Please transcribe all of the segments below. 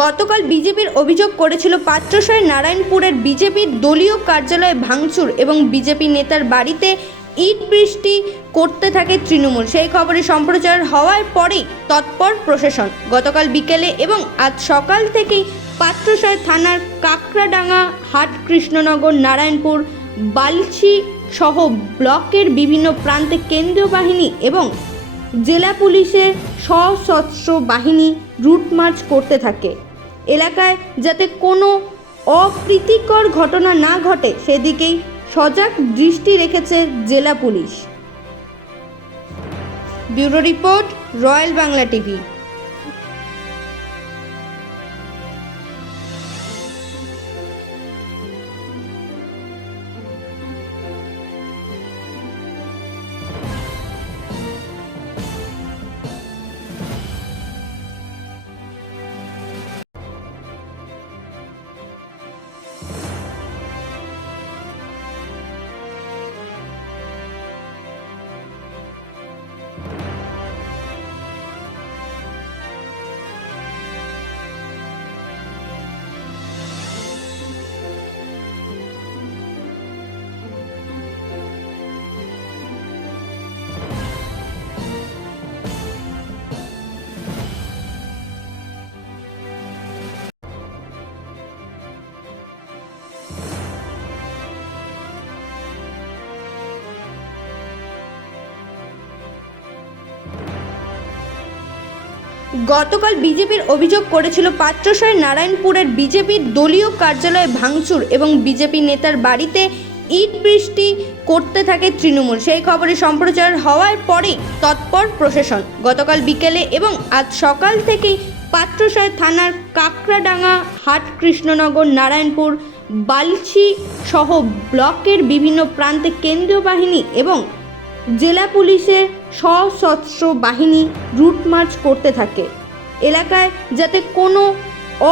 গতকাল বিজেপির অভিযোগ করেছিল পাত্রসায় নারায়ণপুরের বিজেপির দলীয় কার্যালয়ে ভাঙচুর এবং বিজেপি নেতার বাড়িতে ইট বৃষ্টি করতে থাকে তৃণমূল। সেই খবরে সম্প্রচার হওয়ার পরেই তৎপর প্রশাসন। গতকাল বিকেলে এবং আজ সকাল থেকেই পাত্রসায় থানার কাকড়াডাঙ্গা, হাট কৃষ্ণনগর, নারায়ণপুর, বালছি সহ ব্লকের বিভিন্ন প্রান্তে কেন্দ্রীয় বাহিনী এবং জেলা পুলিশের সশস্ত্র বাহিনী রুট মার্চ করতে থাকে। এলাকায় যাতে কোনো অপ্রীতিকর ঘটনা না ঘটে, সেদিকেই সজাগ দৃষ্টি রেখেছে জেলা police. Bureau report, royal Bangla TV. গতকাল বিজেপির অভিযোগ করেছিল পাত্রসায় নারায়ণপুরের বিজেপির দলীয় কার্যালয়ে ভাঙচুর এবং বিজেপি নেতার বাড়িতে ইট বৃষ্টি করতে থাকে তৃণমূল। সেই খবরে সম্প্রচার হওয়ার পরেই তৎপর প্রশাসন। গতকাল বিকেলে এবং আজ সকাল থেকেই পাত্রসায় থানার কাকড়াডাঙ্গা হাট কৃষ্ণনগর নারায়ণপুর, বালছি সহ ব্লকের বিভিন্ন প্রান্তে কেন্দ্রীয় বাহিনী এবং জেলা পুলিশের সশস্ত্র বাহিনী রুটমার্চ করতে থাকে। এলাকায় যাতে কোনো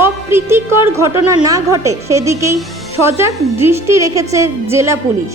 অপ্রীতিকর ঘটনা না ঘটে, সেদিকেই সজাগ দৃষ্টি রেখেছে জেলা police.